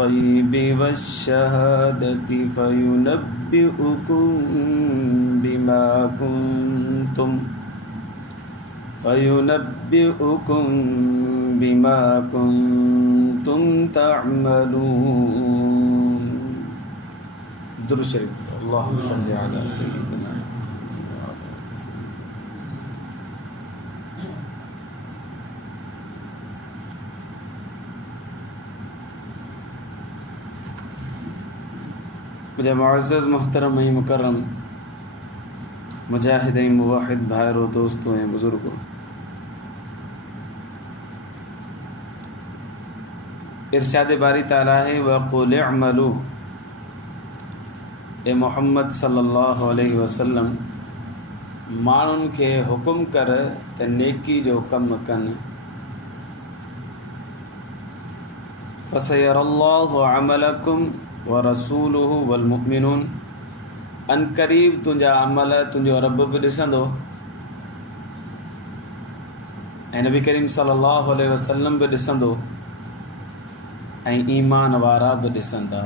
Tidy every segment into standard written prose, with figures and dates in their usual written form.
الغيب والشهادة فينبئكم بما كنتم تعملون. درود شریف. اللهم صل على سيدنا. मुझे मुअज़्ज़ज़ मोहतरम ही मुकर्रम मुजाहिद मुवाहिद भाइयों दोस्तों हैं बुज़ुर्गों, इरशाद बारी ताला है वक़ुल अमलू, ए मोहम्मद सल्लल्लाहु अलैहि वसल्लम माण्हुनि खे हुकुम कर त नेकी जो कम कनि। फसयरल्लाहु अमलकुम व रसूलुहु वल मुमिनून, अन क़रीब तुंहिंजा अमल तुंहिंजो रब बि ॾिसंदो ऐं नबी करीम सल्लल्लाहु अलैहि वसल्लम बि ॾिसंदो ऐं ईमान वारा बि ॾिसंदा।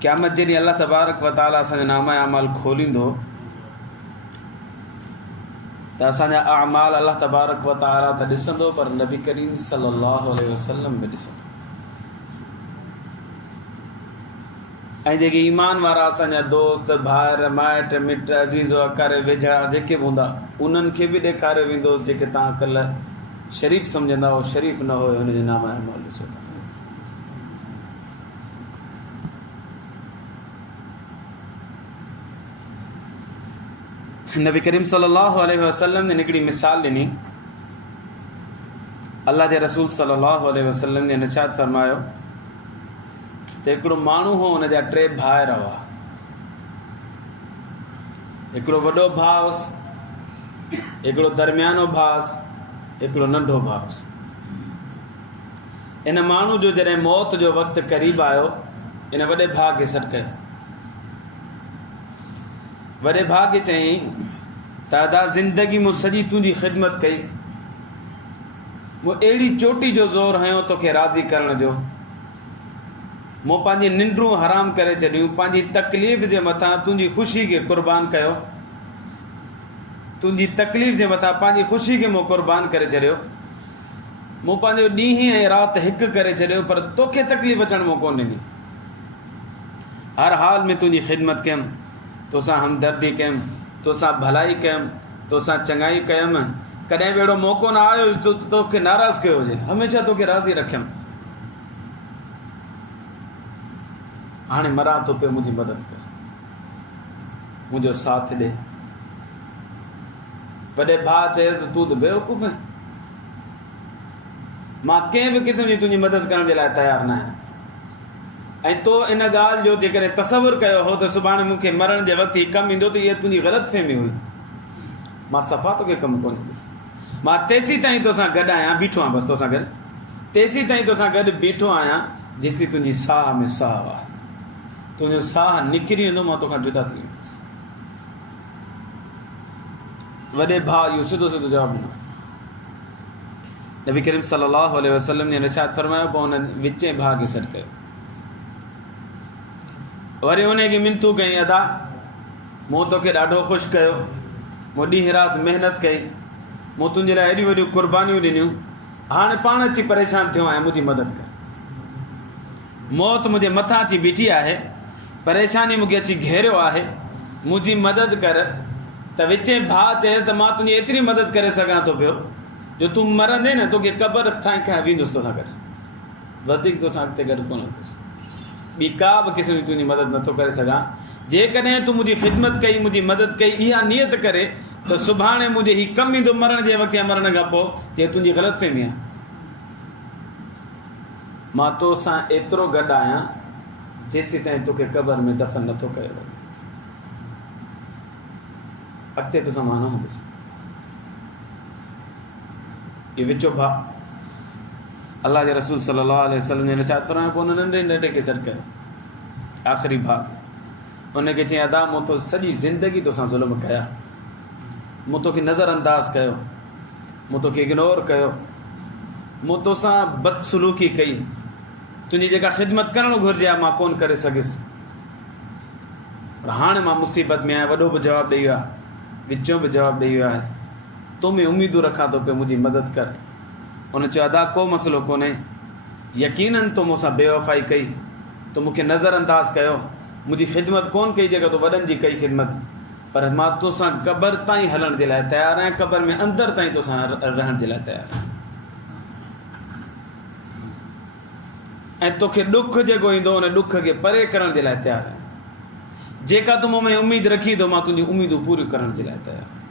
क़यामत जे ॾींहुं अल्लाह तबारक व तआला असांजा नामा अमाल खोलींदो त असांजा अमाल अल्लाह तबारक व तआला त ॾिसंदो, पर नबी करीम सल्लल्लाहु अलैहि वसल्लम बि ॾिसंदो। ऐं जेके ईमान वारा असांजा दोस्त भाइर माइट मिट अज़ीज़ अकार वेझड़ा जेके बि हूंदा उन्हनि खे बि ॾेखारियो वेंदो जेके तव्हां कल्ह शरीफ़ सम्झंदा हो, शरीफ़ न हुयो, हुनजे नामा अमाल ॾिसो था। नबी करीम सल्लल्लाहु अलैहि वसल्लम ने हिकिड़ी मिसाल ॾिनी। अल्लाह जे रसूल सल्लल्लाहु अलैहि वसल्लम ने इरशाद फरमायो त हिकिड़ो माण्हू हो, हुनजा टे भाइर हुआ। हिकिड़ो वॾो भाउ हुउसि, हिकिड़ो दरमियानो भाउ हुउसि, हिकिड़ो नंढो भाउ हुउसि। इन माण्हू जो जॾहिं मौत जो वक़्तु क़रीब आयो, इन वॾे भाउ खे सॾु कयो। वॾे भाउ खे चयईं त अदा ज़िंदगी मूं सॼी तुंहिंजी ख़िदमत कई, मूं अहिड़ी चोटी जो ज़ोर हयो तोखे राज़ी करण जो, मूं पंहिंजी निंडूं हराम करे छॾियूं, पंहिंजी तकलीफ़ जे मथां तुंहिंजी ख़ुशी खे क़ुर्बान कयो, तुंहिंजी तकलीफ़ जे मथां पंहिंजी ख़ुशी खे मूं क़ुर्बान करे छॾियो, मूं पंहिंजो ॾींहुं ऐं राति हिकु करे छॾियो, पर तोखे तकलीफ़ अचणु मूं कोन ॾिनी। हर हाल में तुंहिंजी ख़िदमत कयमि, तोसां हमदर्दी कयमि, तोसां भलाई कयमि, तोसां चङाई कयमि, कॾहिं बि अहिड़ो मौक़ो न आयो जो तोखे नाराज़ कयो हुजे, हमेशह तोखे राज़ी रखियमि। हाणे मरां थो पियो, मुंहिंजी मदद कर, मुंहिंजो साथ ॾे। वॾे भाउ चयसि त तूं त बेवकूफ़ आहीं, मां कंहिं बि क़िस्म जी तुंहिंजी मदद करण जे लाइ तयारु न आहियां, ऐं तो इन ॻाल्हि जो जेकॾहिं तसवुरु कयो हो त सुभाणे मूंखे मरण जे वक़्तु हीउ कमु ईंदो त इहा तुंहिंजी ग़लतफ़हमी हुई, मां सफ़ा तोखे कमु कोन ॾिस। मां तेसीं ताईं तोसां गॾु आहियां, बीठो आहियां, बसि तोसां गॾु तेसीं ताईं तोसां गॾु बीठो आहियां जेसीं तुंहिंजी साह में साह आहे, तुंहिंजो साह निकिरी वेंदो, मां तोखां जुदा थी वेंदुसि। वॾे भाउ इहो सिधो सिधो जवाबु ॾिनो। नबी करीम सल्लल्लाहु अलैहि वसल्लम ने इरशाद फरमायो, पोइ हुन विचें भाउ खे सॾु कयो, वरी उनखे मिनतूं कई, अदा मूं तोखे ॾाढो ख़ुशि कयो, मूं ॾींहुं राति महिनत कई, मूं तुंहिंजे लाइ एॾियूं वॾियूं क़ुर्बानियूं ॾिनियूं, हाणे पाण अची परेशान थियो आहियां, मुंहिंजी मदद कर। मौत मुंहिंजे मथां अची बीठी आहे, परेशानी मूंखे अची घेरियो आहे, मुंहिंजी मदद कर। त विचें भाउ चयसि त मां तुंहिंजी एतिरी मदद करे सघां थो पियो जो तूं मरंदे न तोखे क़बर ताईं खां वेंदुसि तोसां गॾु, वधीक तोसां अॻिते गॾु कोन हलंदुसि, ॿी का बि क़िस्म जी तुंहिंजी मदद नथो करे सघां। जेकॾहिं तूं मुंहिंजी ख़िदमत कई, मुंहिंजी मदद कई, इहा नियत करे त सुभाणे मुंहिंजे हीउ कमु ईंदो मरण जे वक़्तु या मरण खां पोइ, जे तुंहिंजी ग़लतफ़हमी आहे। मां तोसां एतिरो गॾु आहियां जेसीं ताईं तोखे क़बर में दफ़न नथो करे वञे, अॻिते तोसां मां न हूंदुसि। इहो विचो भाउ अल्लाह जे रसूल सल्लल्लाहु अलैहि वसल्लम ने इरशाद फरमायो, पोइ हुन नंढे खे सॾु कयो, आख़िरी भाउ, उनखे चई, अदा मूं तो सॼी ज़िंदगी तोसां ज़ुल्म कया, मूं तोखे नज़र अंदाज़ कयो, मूं तोखे इग्नोर कयो, मूं तोसां बदसलूकी कई, तुंहिंजी जेका ख़िदमत करणु घुरिजे आहे मां कोन करे सघियुसि, पर हाणे मां मुसीबत में आहियां। वॾो बि जवाबु ॾेई वियो आहे, विचो बि जवाबु ॾेई वियो आहे, तो में उमेदूं रखां थो पियो मुंहिंजी मदद कर। उन चयो अदा को मसइलो कोन्हे, यकीननि तो मूंसां बेवफ़ाई कई, तो मूंखे नज़रअंदाज़ कयो, मुंहिंजी ख़िदमत कोन कई जेका तो वॾनि जी कई ख़िदमत, पर मां तोसां क़बर ताईं हलण जे लाइ तयारु आहियां, क़बर में अंदरि ताईं तोसां रहण जे लाइ तयारु आहियां। ऐं तोखे ॾुख जेको ईंदो उन ॾुख खे परे करण जे लाइ तयारु आहियां। जेका तूं मूं में उमेद रखी थो मां तुंहिंजी उमेदूं पूरियूं करण जे लाइ तयारु आहियां।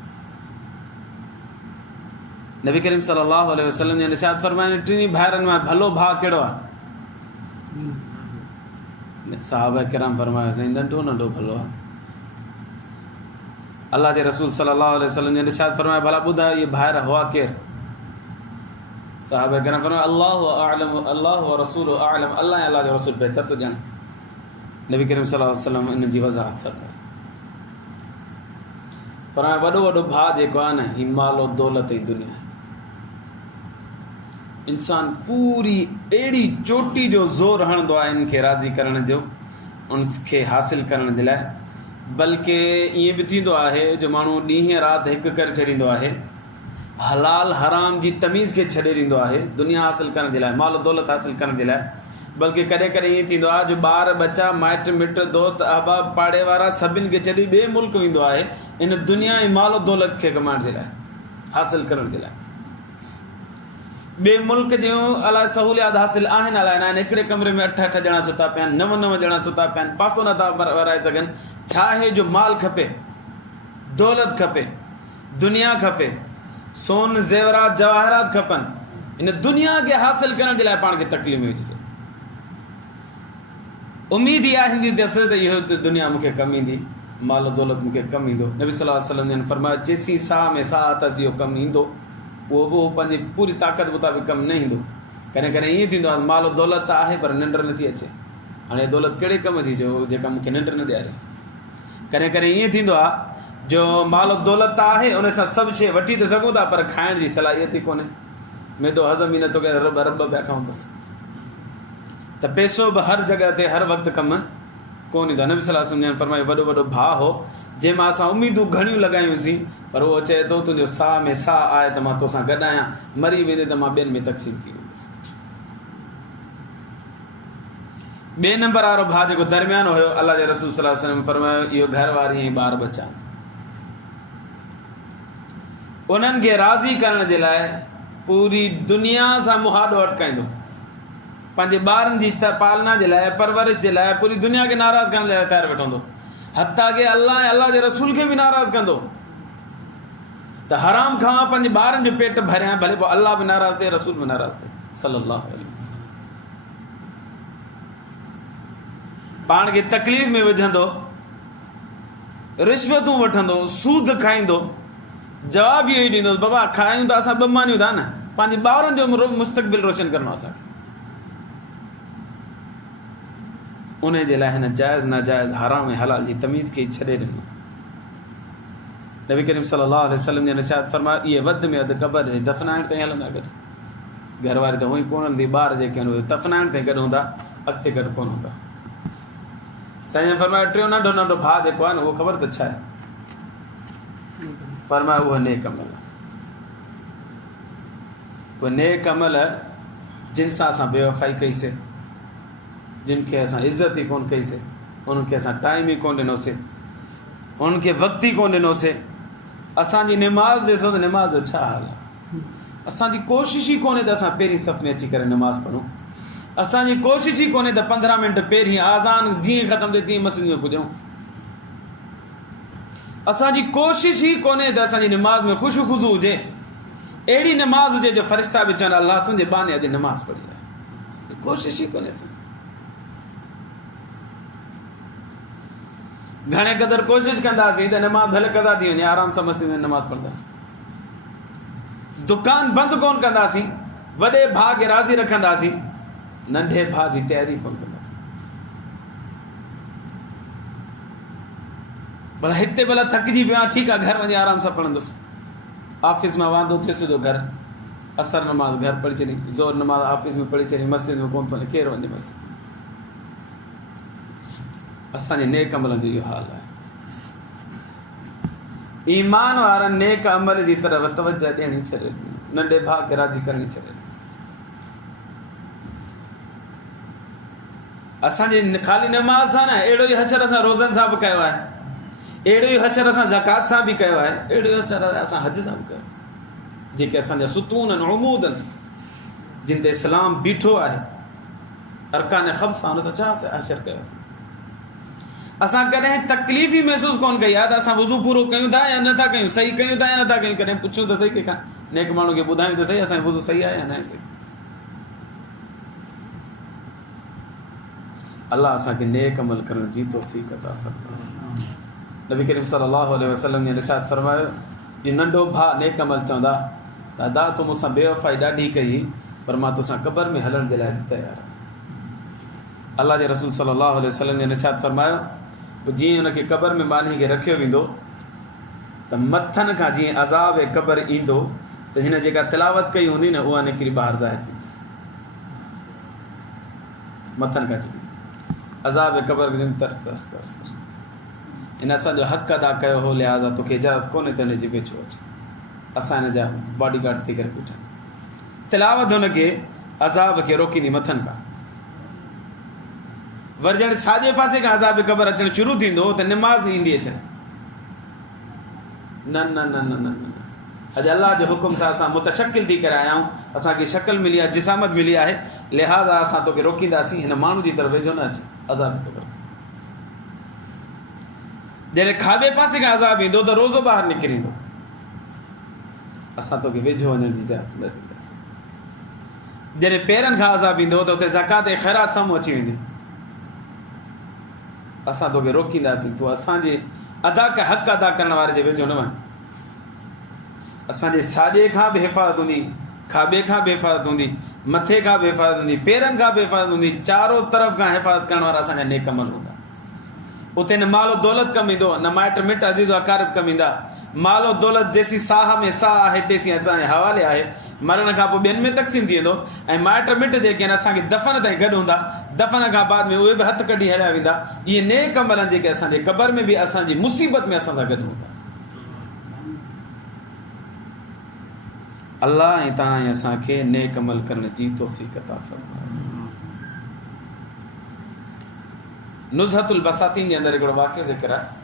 नबी करीम सल्लल्लाहु अलैहि वसल्लम ने इरशाद फरमाया, टिनी भाइरनि में भलो भाउ कहिड़ो आहे? साहबा किराम फरमाया, साईं नंढो नंढो भलो आहे। अल्लाह जे रसूल सल्लल्लाहु अलैहि वसल्लम ने इरशाद फरमाया, भला ॿुधायो इहे भाइर हुआ केरु? साहबा किराम फरमाया, अल्लाहु अअलम, अल्लाहु व रसूलु अअलम, अल्लाह ऐं अल्लाह जो रसूल बहितर थो ॼाणे। नबी करीम सल्लल्लाहु अलैहि वसल्लम इन जी वज़ाहत फरमाई, फरमाया वॾो वॾो भाउ जेको आहे न, ही मालो दौलत ऐं दुनिया आहे। इंसान पूरी अहिड़ी चोटी जो ज़ोर हणंदो आहे इनखे राज़ी करण जो, उनखे हासिल करण जे लाइ, बल्कि ईअं बि थींदो आहे जो माण्हू ॾींहं राति हिकु करे छॾींदो आहे, हलाल हराम जी तमीज़ खे छॾे ॾींदो आहे दुनिया हासिल करण जे लाइ, माल दौलत हासिल करण जे लाइ। बल्कि कॾहिं कॾहिं ईअं थींदो आहे जो ॿार बच्चा माइट मिट दोस्त अहबाब पाड़े वारा सभिनि खे छॾी ॿिए मुल्क वेंदो आहे इन दुनिया ऐं माल दौलत खे कमाइण जे लाइ, हासिल करण जे लाइ। ॿिए मुल्क जूं अलाए सहूलियात हासिल आहिनि अलाए न आहिनि, हिकिड़े कमरे में 8-8 ॼणा सुता पिया आहिनि, 9-9 ॼणा सुता पिया आहिनि, पासो नथा वराए सघनि। छा आहे जो माल खपे, दौलत खपे, दुनिया खपे, सोन ज़ेवरात जवाहरात खपनि, इन दुनिया खे हासिल करण जे लाइ पाण खे तकलीफ़ में विझिजे। उमेद इहा ईंदी अथसि त इहो दुनिया मूंखे कमु ईंदी, माल दौलत मूंखे कमु ईंदो। नबी सल्लल्लाहु अलैहि वसल्लम जन फरमायो, जेसी साह में साह अथसि इहो कमु ईंदो, उहो बि पंहिंजी पूरी ताक़त मुताबिक़ कमु न ईंदो। कॾहिं कॾहिं ईअं थींदो आहे माल दौलत आहे पर निंड नथी अचे, हाणे दौलत कहिड़े कम जी जो जेका मूंखे निंड न ॾियारे। कॾहिं कॾहिं ईअं थींदो आहे जो माल दौलत आहे उन सां सभु शइ वठी त सघूं था, पर खाइण जी सलाहियत ई कोन्हे, मैदो हज़म ई नथो करे, रब पिया खाऊं बसि। त पैसो बि हर जॻह ते हर वक़्तु कमु कोन ईंदो आहे। नबी सल्लल्लाहु अलैहि वसल्लम फरमायो, वॾो वॾो भाउ हो जंहिंमां असां उमेदूं घणियूं लॻायूंसीं, पर उहो चए थो तुंहिंजो साह में साह आहे त मां तोसां गॾु आहियां, मरी वेंदे त मां ॿियनि में तक़सीम थी वेंदुसि। ॿिए नंबर वारो भाउ जेको दरमियानो हुयो, अल्लाह जे रसूल सल्लल्लाहु अलैहि वसल्लम फरमायो, इहो घर वारी ऐं ॿार बच्चा, उन्हनि खे राज़ी करण जे लाइ पूरी दुनिया सां मुहादो अटकाईंदो, पंहिंजे ॿारनि जी पालना जे लाइ, परवरिश जे लाइ पूरी दुनिया खे नाराज़ करण जे लाइ तयारु वेठंदो, हथा के अल्लाह ऐं अल्लाह जे रसूल खे बि नाराज़ कंदो। त हराम खां पंहिंजे ॿारनि जो पेट भरियां, भले पोइ अल्लाह बि नाराज़ थिए, रसूल बि नाराज़ थिए सल्लल्लाहु अलैहि वसल्लम। पाण खे तकलीफ़ में विझंदो, रिश्वतूं वठंदो, सूद खाईंदो, जवाबु इहो ई ॾींदो, बाबा खायूं त असां ॿ मानियूं था न, पंहिंजे ॿारनि जो मुस्तक़बिल रोशन करणो आहे असांखे। उन जे लाइ हिन जाइज़ नाजाइज़ हराम ऐं हलाल जी तमीज़ खे छॾे ॾिनो। नबी करीम सल्लल्लाहु अलैहि वसल्लम ने इरशाद फरमायो, इहे वधि में वधि क़बर जे दफ़नाइण ताईं हलंदा गॾु, घर वारी त हुई कोन हलंदी, ॿार जेके आहिनि उहे दफ़नाइण ताईं गॾु हूंदा, अॻिते गॾु कोन हूंदा। साईं फरमायो, टियों नंढो नंढो भाउ जेको आहे न, उहो ख़बर त छा आहे? फरमायो उहो नेक अमल, उहो नेक अमल जिन सां असां बेवफ़ाई कईसीं, जिन खे असां इज़त ई कोन कईसीं, उनखे असां टाइम ई कोन ॾिनोसीं, उनखे वक़्तु ई कोन ॾिनोसीं। असांजी निमाज़ ॾिसो त निमाज़ जो छा हाल आहे, असांजी कोशिशि ई कोन्हे त असां पहिरीं सफ़ में अची करे नमाज़ पढ़ूं, असांजी कोशिशि ई कोन्हे त 15 मिंट पहिरीं आज़ान जीअं ख़तमु थिए तीअं मस्जिद में पुॼूं, असांजी कोशिशि ई कोन्हे त असांजी निमाज़ में ख़ुशू हुजे, अहिड़ी निमाज़ हुजे जो फ़रिश्ता बि चवनि अलाह तुंहिंजे बहाने अॼु नमाज़ पढ़ी आहे, कोशिशि ई कोन्हे। असां घणे क़दुरु कोशिशि कंदासीं त नमाज़ भले कज़ा थी वञे, आराम सां मस्जिद में नमाज़ पढ़ंदासीं, दुकान बंदि कोन कंदासीं, वॾे भाउ खे राज़ी रखंदासीं, नंढे भाउ जी तयारी कोन कंदासीं। भला हिते भला थकिजी पियो आहियां, ठीकु आहे घर वञी आराम सां पढ़ंदुसि, ऑफिस मां वांदो थियो सिधो घर, असर नमाज घर पढ़ी छॾी, ज़ोर नमाज ऑफिस में पढ़ी छॾी, मस्जिद में कोन थो वञे, केरु वञे मस्जिद। असांजे नेक अमलनि जो इहो हाल आहे। ईमान वारनि नेक अमल जी तरफ़ तवजह ॾियणी छॾे, नंढे भाउ खे राज़ी करणी छॾे। असांजे ख़ाली नमाज़ सां न, अहिड़ो ई हशर असां रोज़नि सां बि कयो आहे, अहिड़ो ई हशर असां ज़कात सां बि कयो आहे, अहिड़ो ई हशर असां हज सां बि कयो आहे। जेके असांजा सुतून आहिनि, उमूद आहिनि, जिन ते इस्लाम बीठो आहे, अरकान ख़म्स सां, हुन सां छा हशर कयोसीं। असां कॾहिं तकलीफ़ ई महसूसु कोन कई आहे त असां वज़ू पूरो कयूं था या नथा कयूं, सही कयूं था या नथा कयूं। कॾहिं पुछूं त सही कंहिंखां, नेक माण्हू खे ॿुधायूं त सही असांजो वज़ू सही आहे या न आहे सही। अल्लाह असांखे नेक अमल करण जी तौफ़ीक़ अता फ़रमाए। नबी करीम सल्लल्लाहु अलैहि वसल्लम ने इरशाद फरमायो, ये नंढो भाउ नेक अमल चवंदा, दादा तूं मूंसां बेवफ़ाई ॾाढी कई, पर मां तोसां क़बर में हलण जे लाइ तयारु आहियां। अल्लाह जे रसूल सल्लल्लाहु अलैहि वसल्लम ने इरशाद फरमायो, जीअं हुनखे क़बर में बांधी खे रखियो वेंदो त मथनि खां जीअं अज़ाब ऐं क़बर ईंदो त हिन जेका तिलावत कई हूंदी न, उहा निकिरी ॿाहिरि ज़ाहिर थींदी। मथनि खां अची अज़ाब ऐं क़बर तरस तरस तरस तरस। हिन असांजो हक़ अदा कयो हो, लिहाज़ा तोखे इजाज़त कोन्हे त हिन जे वेझो अचे। असां हिन जा बॉडी गार्ड थी करे बीठा। तिलावत हुनखे अज़ाब खे रोकींदी मथनि खां। वरी ॼण साॼे पासे खां अज़ाब क़बर अचणु शुरू थींदो त निमाज़ ईंदी अचनि। न न न न न न अॼु अल्लाह जे हुकुम सां असां मुतशकिल थी करे आया आहियूं, असांखे शक्ल मिली आहे, जिसामत मिली आहे, लिहाज़ा असां तोखे रोकींदासीं, हिन माण्हू जी तरफ़ वेझो न अचे अज़ाब क़बर। जॾहिं खाॿे पासे खां अज़ाब ईंदो त रोज़ो ॿाहिरि निकिरी ईंदो, असां तोखे वेझो वञण जी इजाज़त न ॾींदासीं। जॾहिं पेरनि खां अज़ाब ईंदो त उते ज़कात ऐं ख़ैरात साम्हूं अची वेंदी, असां तोखे रोकींदासीं, तूं असांजे हक़ अदा करण वारे जे वेझो न वञ। असांजे साॼे खां बि हिफ़ाज़त हूंदी, खाॿे खां बि हिफ़ाज़त हूंदी, मथे खां बि हिफ़ाज़त हूंदी, पेरनि खां बि हिफ़ाज़त हूंदी, चारो तरफ़ खां हिफ़ाज़त करण वारा असांजा नेक अमल हूंदा। उते न मालो दौलत कमु ईंदो, न माइट मिट अज़ीज़ अकारब कमु ईंदा। मालो दौलत जेसी साह में साह आहे तेसी असांजे हवाले आहे, मरण खां पोइ ॿियनि में तक़सीम थी वेंदो। ऐं माइट मिट जेके आहिनि असांखे दफ़न ताईं गॾु हूंदा, दफ़न खां बाद में उहे बि हथु कढी हलिया वेंदा। इहे नेक अमल आहिनि जेके असांजे क़बर में बि असांजी मुसीबत में असां सां गॾु हूंदा। अल्लाह ऐं तव्हां असांखे नेक अमल करण जी तौफ़ीक़ अता फ़रमाए। नुज़हतुल बसातीन जे अंदरि हिकिड़ो वाक़ियो ज़िक्र आहे।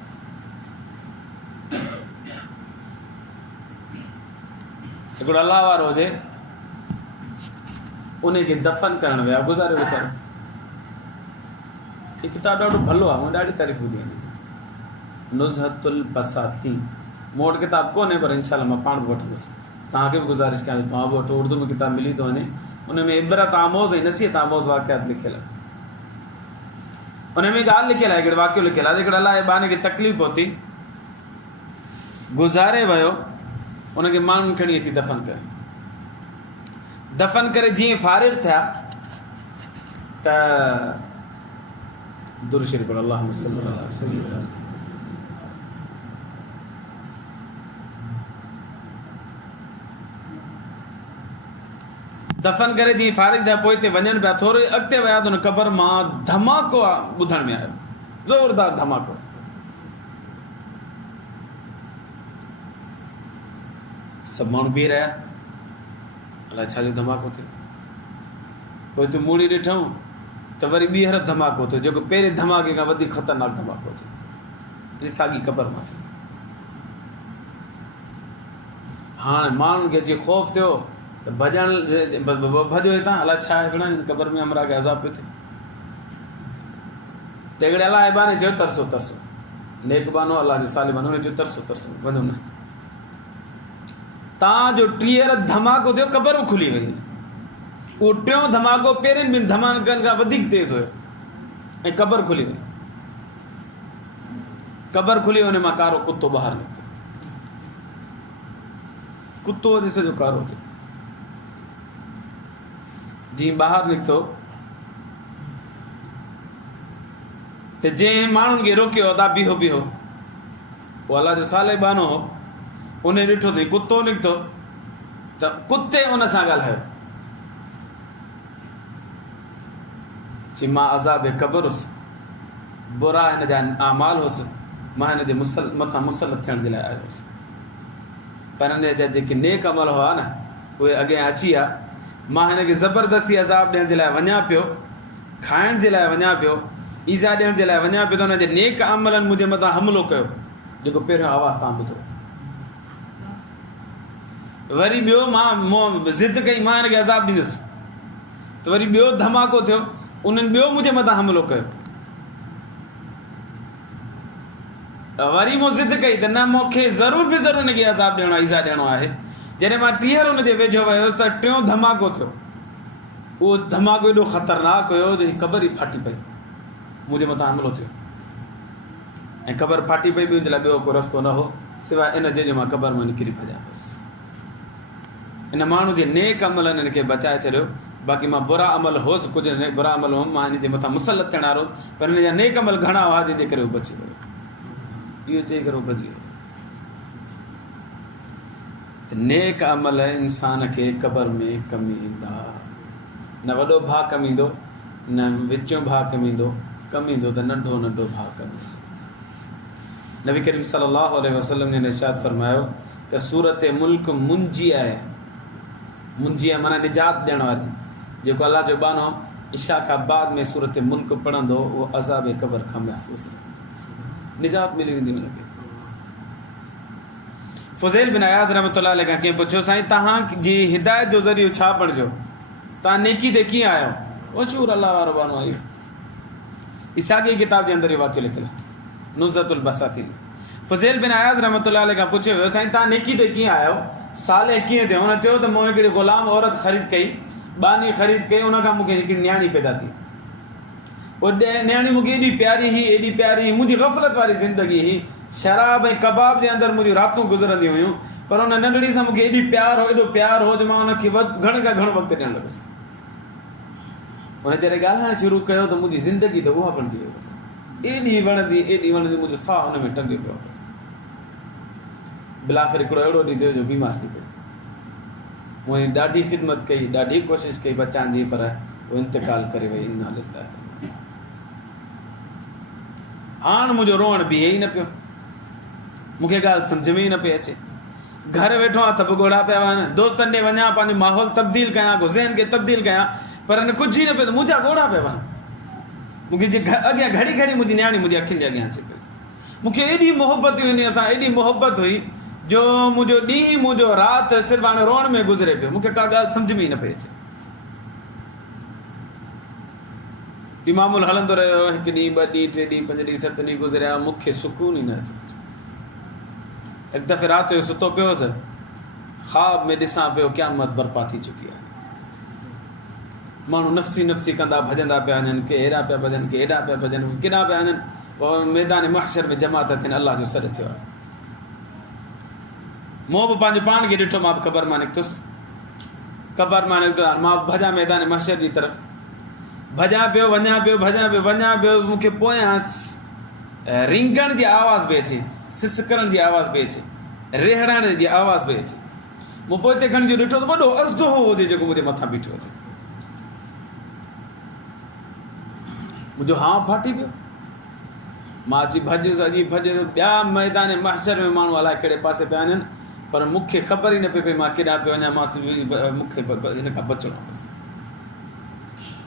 हिकिड़ो अलाह वारो हुजे, उनखे दफ़न करणु विया, गुज़ारे वीचारो। हीउ किताबु ॾाढो भलो आहे, मूं ॾाढी तारीफ़ ॿुधी आहे। नुज़हतुल बसातीन मूं वटि किताबु कोन्हे, पर इंशाअल्लाह मां पाण बि वठंदुसि। तव्हांखे बि गुज़ारिश कयां तव्हां बि वठो, उर्दू में किताबु मिली थो वञे, उन में इबरत आमोज़ ऐं नसीहत आमोज़ वाक़ियात लिखियलु आहे। उन में ॻाल्हि लिखियलु आहे, हिकिड़ो वाक़ियो लिखियलु आहे। हिकिड़े अलाह जे बाने खे तकलीफ़ पहुती, गुज़ारे वियो, उनखे माण्हुनि खणी अची दफ़न कयो। दफ़न करे जीअं फारिग़ थिया त दुरूद शरीफ़ पढ़ो, अल्लाहुम्मा सल्ली अला सय्यिदिना। दफ़न करे जीअं फारिग़ थिया, पोइ हिते वञनि पिया, थोरो अॻिते विया त हुन क़बर मां धमाको ॿुधण में आयो, ज़ोरदार धमाको। सभु माण्हू बीह रहिया, अलाए छा जो धमाको थियो। पोइ हिते मूड़ी ॾिठऊं त वरी ॿीहर धमाको थियो, जेको पहिरें धमाके खां वधीक ख़तरनाक धमाको थियो। हीअ साॻी क़बर मां थियो। हाणे माण्हुनि खे अची ख़ौफ़ थियो त भॼो हितां, अलाए छा आहे भेण, हिन क़बर में हमरा खे अज़ाब पियो थिए। त हिकिड़े अलाह जे बाने चयो, तरसो तरसो, नेक बानो अलाह जो साले बानो, चयो तरसो तरसो, वञो न। तव्हांजो टीहर धमाको थियो, क़बर बि खुली वई। उहो टियों धमाको पहिरें ॿिनि धमाकनि खां वधीक तेज़ हुयो ऐं क़बर खुली वई। क़बर खुली, हुन मां कारो कुतो ॿाहिरि निकितो। कुतो अॼु सॼो कारो थियो। जीअं ॿाहिरि निकितो त जंहिं माण्हुनि खे रोकियो, अदा बीहो बीहो, उहो अलाह जो साले बानो हो। उन ॾिठो त कुतो निकितो, त कुते उन सां ॻाल्हायो, चई मां अज़ाब क़ब्र हुउसि, बुरा हिन जा आमाल हुउसि, मां हिन जे मथां मुसलत थियण जे लाइ आयो हुउसि। पर हिन जा जेके नेक अमल हुआ न उहे अॻियां अची विया। मां हिनखे ज़बरदस्ती अज़ाब ॾियण जे लाइ वञा पियो, खाइण जे लाइ वञा पियो, ईज़ा ॾियण जे लाइ वञा पियो, त हुनजे नेक अमलनि मुंहिंजे मथां हमिलो कयो, जेको पहिरियों आवाज़ तव्हां ॿुधो। वरी ॿियो मां ज़िद कई, मां हिनखे अज़ाब ॾींदुसि, त वरी ॿियो धमाको थियो, उन्हनि ॿियो मुंहिंजे मथां हमिलो कयो। वरी मूं ज़िद कई त न, मूंखे ज़रूर बि ज़रूरु हिनखे अज़ाब ॾियणो आहे, ईज़ा ॾियणो आहे। जॾहिं मां टीहर हुनजे वेझो वियुसि त टियों धमाको थियो। उहो धमाको एॾो ख़तरनाक हुयो जो क़बर ई फाटी पई, मुंहिंजे मथां हमिलो थियो। ऐं क़बर फाटी पई, ॿियो जे लाइ ॿियो को रस्तो न हो सवाइ इन जे जो मां क़बर मां निकिरी भॼां बसि। इन माण्हू जे नेक अमलनि हिनखे बचाए छॾियो। बाक़ी मां बुरा अमल हुउसि, कुझु बुरा अमल हुउमि, मां हिन जे मथां मुसलत थियण वारो, पर हिन जा नेक अमल घणा हुआ जंहिंजे करे उहो बची वियो। इहो चई करे भॼी वियो। त नेक अमल इंसान खे क़बर में कमु ईंदा, न वॾो भाउ कमु ईंदो, न विचो भाउ कमु ईंदो, कमु ईंदो त नंढो नंढो भाउ कमु ईंदो। नबी करीम सल्लल्लाहु अलैहि वसल्लम ने इरशाद फरमायो त सूरत मुल्क मुंजी आहे। मुंजी आहे माना निजात ॾियण वारी। जेको अलाह जो बानो इशा खां बाद में सूरत मुल्क पढ़ंदो उहो अज़ाब क़बर खां महफ़ूज़ रहे, निजात मिली वेंदी हुनखे। फुज़ैल बिन अयाज़ रहमतुल्लाह अलैह खां कंहिं पुछियो, साईं तव्हांजी हिदायत जो ज़रियो छा बणिजो, तव्हां नेकी ते कीअं आहियो? मशहूरु अलाह वारो बानो आहे। इसाक़ी किताब जे अंदरि इहो वाक़ियो लिखियलु आहे, नुज़्रतुल बसातीन। फुज़ैल बिन अयाज़ रहमतुल्लाह अलैह खां पुछियो वियो, साईं तव्हां नेकी ते कीअं आहियो, साले कीअं थियो? हुन चयो त मूं हिकिड़ी ग़ुलाम औरत ख़रीद कई, बानी ख़रीद कई, उनखां मूंखे हिकिड़ी न्याणी पैदा थी। उहा न्याणी मूंखे एॾी प्यारी हुई, एॾी प्यारी हुई, मुंहिंजी ग़फ़लत वारी ज़िंदगी हुई, शराब ऐं कबाब जे अंदरि मुंहिंजूं रातूं गुज़रंदियूं हुयूं, पर हुन नंढड़ी सां मूंखे एॾी प्यार हो, एॾो प्यार हो जो मां हुनखे घणे खां घणो वक़्तु ॾियणु लॻुसि। हुन जॾहिं ॻाल्हाइणु शुरू कयो त मुंहिंजी ज़िंदगी त उहा बणिजी वई, एॾी वणंदी मुंहिंजो साहु हुन में टंगियो पियो। बिलाख़िर हिकिड़ो अहिड़ो ॾींहुं थियो जो बीमार थी पियो। मुंहिंजी ॾाढी ख़िदमत कई, ॾाढी कोशिशि कई बचाइण जी, पर उहो इंतकाल करे वई। इन्ना लिल्लाह। हाणे मुंहिंजो रोअण बीहे ई न पियो, मूंखे ॻाल्हि सम्झ में ई न पई अचे। घर वेठो आहियां त बि ॻोढ़ा पिया आहिनि, दोस्तनि ॾे वञा, पंहिंजो माहौल तब्दील कयां, ज़हन खे तब्दील कयां, पर हिन कुझु ई न पियो, त मुंहिंजा ॻोढ़ा पिया आहिनि। मूंखे अॻियां घड़ी घड़ी मुंहिंजी न्याणी मुंहिंजी अखियुनि जे अॻियां अचे पई। मूंखे एॾी मोहबत हुई हुन सां, एॾी मोहबत हुई जो मुंहिंजो ॾींहुं मुंहिंजो राति सिर्फ़ु हाणे रोअण में गुज़रे पियो। मूंखे का ॻाल्हि सम्झ में ई न पई अचे। इमामुल हलंदो रहियो, हिकु ॾींहुं, ॿ ॾींहं, 3 ॾींहं, 5 ॾींहं, 7 ॾींहं गुज़रिया, मूंखे सुकून ई न अचे। हिकु दफ़े राति जो सुतो पियोसि, ख़्वाब में ॾिसां पियो क़यामत बर्पा थी चुकी आहे। माण्हू नफ़्सी नफ़्सी कंदा भॼंदा पिया वञनि, के हेॾा पिया भॼनि, के हेॾा पिया भॼनि, केॾा पिया वञनि, पोइ मैदान महशर में जमा था थियनि। अलाह जो सॾु थियो आहे। मूं बि पंहिंजे पाण खे ॾिठो, मां बि क़बर मां निकितुसि, क़बर मां निकितो, मां भॼां मैदान महशर जी तरफ़, भॼां पियो, वञां पियो, मूंखे पोयां रिंगण जी आवाज़ पई अचे, सिसकरण जी आवाज़ पई अचे, रेहड़ण जी आवाज़ पई अचे। मूं पोइ खणी जो ॾिठो त वॾो अज़दो हुजे जेको मुंहिंजे मथां बीठो हुजे। मुंहिंजो हां फाटी पियो। मां अची भॼुसि, ॿिया मैदान महशर में माण्हू अलाए कहिड़े पासे पिया वञनि, पर मूंखे ख़बर ई न पई मां केॾां पियो वञां। मां मूंखे हिन खां बचिणो हुउसि।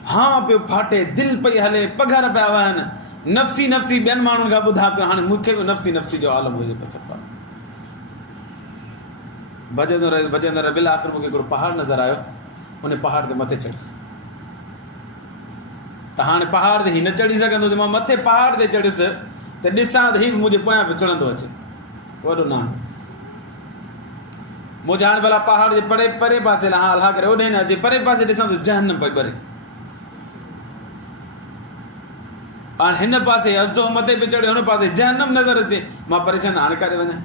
हां पियो फाटे, दिलि पई हले, पघर पिया वहनि, नफ़्सी नफ़्सी ॿियनि माण्हुनि खां ॿुधा पियो। हाणे मूंखे बि नफ़्सी नफ़्सी जो आलम हुजे पियो सफ़र। भॼंदो रहियो, बिल आख़िर मूंखे हिकिड़ो पहाड़ नज़र आयो, उन पहाड़ ते मथे चढ़ियुसि। त हाणे पहाड़ ते हीउ न चढ़ी सघंदो, जो मां मथे पहाड़ ते चढ़ियुसि त ॾिसां त हीउ मुंहिंजे पोयां पियो चढ़ंदो अचे, वॾो नाम। मुंहिंजे हाणे भला पहाड़ जे परे पासे हला करे ओॾे न अचे, परे पासे ॾिसां त जहन्नम पई ॿरे। हाणे हिन पासे अज़दो मथे पे चढ़ियो, हुन पासे जहन्नम नज़र अचे, मां परेशान, हाणे काॾे वञा।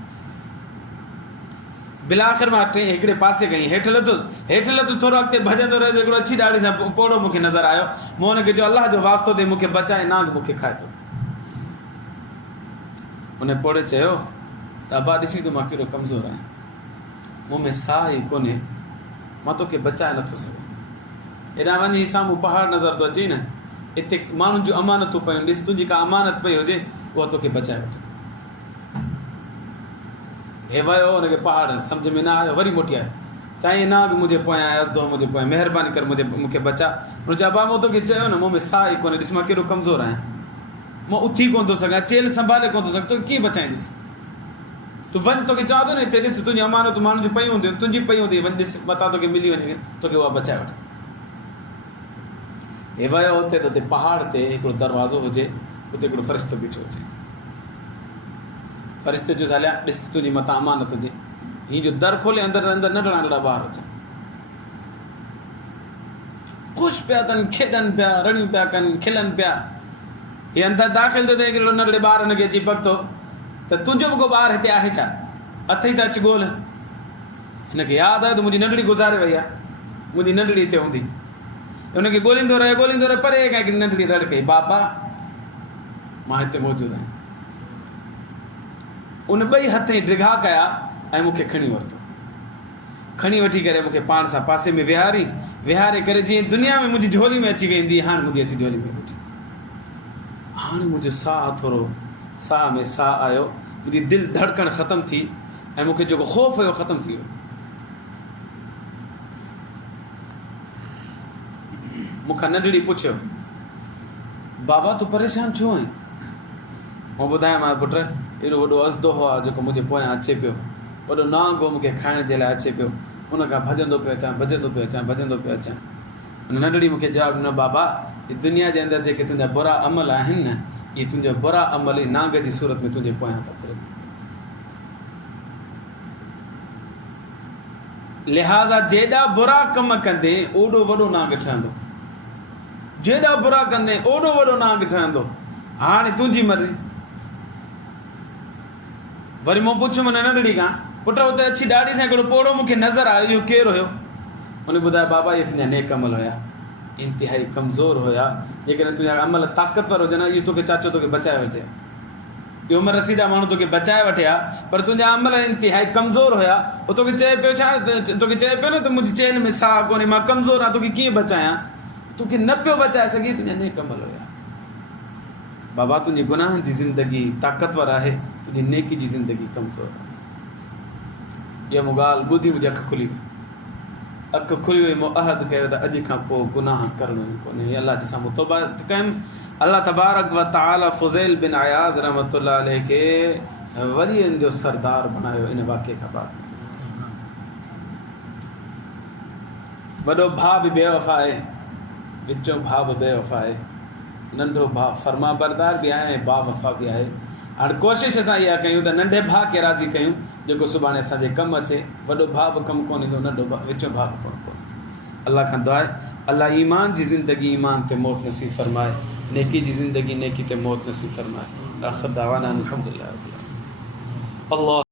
बिलाख़िर मां हिकिड़े पासे कई, हेठि लथुसि, थोरो अॻिते भॼंदो रहियो, हिकिड़ो अछी ॾाढ़ी सां पोड़ो मूंखे नज़र आयो। मूं हुनखे चयो, अलाह जो वास्तो ॾे, मूंखे बचाए, नाग मूंखे खाए थो। उन पोड़े चयो त अबा ॾिसी तूं मां कहिड़ो कमज़ोर आहियां, मूं में साह ई कोन्हे, मां तोखे बचाए नथो सघां। हेॾां वञी साम्हूं पहाड़ नज़र थो अचे न, हिते माण्हुनि जूं अमानतूं पयूं, ॾिस तुंहिंजी का अमानत पई हुजे उहा तोखे बचाए वठे। हे वियो, हुनखे पहाड़ सम्झ में न आयो, वरी मोटी आयो, साईं न बि मुंहिंजे पोयां असदो मुंहिंजे पोयां, महिरबानी कर मूंखे बचा। मुंहिंजे अबा मूं तोखे चयो न, मूं में साह ई कोन्हे, ॾिस मां केॾो कमज़ोर आहियां, मां उथी कोन थो सघां, चेल संभाले कोन थो सघां, तोखे कीअं बचाईंदुसि? तूं वञ, तोखे चवां थो न हिते ॾिस तुंहिंजी अमानतूं माण्हुनि जूं पयूं हूंदियूं, तुंहिंजी पई हूंदी, वञ ॾिस मतां तोखे मिली वञे, तोखे उहा बचाए वठे। हे वियो हुते त हुते पहाड़ ते हिकिड़ो दरवाज़ो हुजे, हुते हिकिड़ो फ़रिश्तो बीठो हुजे। फ़रिश्ते जो हलिया, ॾिस तुंहिंजी मथां अमानत हुजे, हीअं जो दर खोले अंदरि अंदरि नंढड़ा नंढड़ा ॿार हुजनि, ख़ुशि पिया अथनि, खेॾनि पिया, रड़ियूं पिया कनि, खिलनि पिया। हीअ अंदरि दाख़िल थियो त हिकिड़ो नंढड़े ॿार हिनखे अची पकतो त तुंहिंजो बि को ॿार हिते आहे छा, अथई त अची ॻोल्हि। हिनखे यादि आहे त मुंहिंजी नंढड़ी गुज़ारे वई आहे, मुंहिंजी नंढड़ी हिते हूंदी। हुनखे ॻोल्हींदो रहे परे खां हिकिड़ी नंढड़ी रड़ कई, बाबा मां हिते मौजूदु आहियां। उन ॿई हथ ई ढिघा कया ऐं मूंखे खणी वरितो, खणी वठी करे मूंखे पाण सां पासे में विहारे करे जीअं दुनिया में मुंहिंजी झोली में अची वेंदी, हाणे मुंहिंजी अची झोली में वेठी। हाणे मुंहिंजो साह थोरो, साह में साह आयो, मुंहिंजी दिलि धड़कण ख़तमु थी ऐं मूंखे जेको ख़ौफ़ हुयो ख़तमु थी वियो। मूंखां नंढड़ी पुछियो, बाबा तूं परेशान छो आहीं? मां ॿुधायां, मां पुट एॾो वॾो असदो हुआ जेको मुंहिंजे पोयां अचे पियो, वॾो नांग हो मूंखे खाइण जे लाइ अचे पियो, उन खां भॼंदो पियो अचां, भॼंदो पियो अचां। उन नंढड़ी मूंखे जवाबु ॾिनो, बाबा हीअ दुनिया जे अंदरि जेके तुंहिंजा बुरा अमल आहिनि न, इहे तुंहिंजा बुरा अमल ई नांग जी सूरत में तुंहिंजे पोयां था फिरनि। लिहाज़ा जेॾा बुरा कम कंदे ओॾो वॾो नांग ठहंदो, जेॾा बुरा कंदे ओॾो वॾो नांग ठहंदो। हाणे तुंहिंजी मर्ज़ी। वरी मूं पुछियुमि हुन नंढड़ी खां, पुट हुते अची ॾाढी सां हिकिड़ो पोड़ो मूंखे नज़र आयो, इहो केरु हुयो? हुन ॿुधायो, बाबा इहे तुंहिंजा नेक अमल हुया, इंतिहाई कमज़ोर हुया, जेकॾहिं तुंहिंजा अमल ताक़तवर हुजनि, इहो तोखे चाचो तोखे बचाए वठे, इहो उमिरि रसीदा माण्हू तोखे बचाए वठे हा, पर तुंहिंजा अमल इंतिहाई कमज़ोर हुया। पोइ तोखे चए पियो छा, तोखे चए पियो न त मुंहिंजी चेन में साह कोन्हे, मां कमज़ोर आहियां, तोखे कीअं बचायां? तोखे न पियो बचाए सघे, तुंहिंजा नेक अमल हुया। बाबा तुंहिंजी गुनाहनि जी ज़िंदगी ताक़तवर आहे, तुंहिंजी नेकी जी ज़िंदगी कमज़ोर आहे। इहा मूं ॻाल्हि ॿुधी मुंहिंजी अखि खुली वई, मूं अहद कयो त अॼु खां पोइ गुनाह करणो ई कोन्हे। अलाह जे साम्हूं तौबा कयमि। अलाह तबारक व तआला फ़ुज़ैल बिन अयाज़ रहमतुल्लाह अलैह खे वलियनि जो सरदार बणायो इन वाक़े खां बाद। वॾो भाउ बि बेवफ़ा आहे, विचो भाउ बि बेवफ़ा आहे, नंढो भाउ फर्मा बरदार बि आहे ऐं बावफ़ा बि आहे। हाणे कोशिशि असां इहा कयूं त नंढे भाउ खे राज़ी कयूं जेको सुभाणे असांजे कमु अचे। वॾो भाउ बि कमु कोन ईंदो, नंढो भाउ, विचो भाउ बि कोन्हे। अलाह खां दुआ आहे, अलाह ईमान जी ज़िंदगी ईमान ते मौत नसीब फ़रमाए, नेकी जी ज़िंदगी नेकी ते मौत नसीब फ़रमाए। आख़िर दावाना अल्हम्दुलिल्लाह। अल्लाह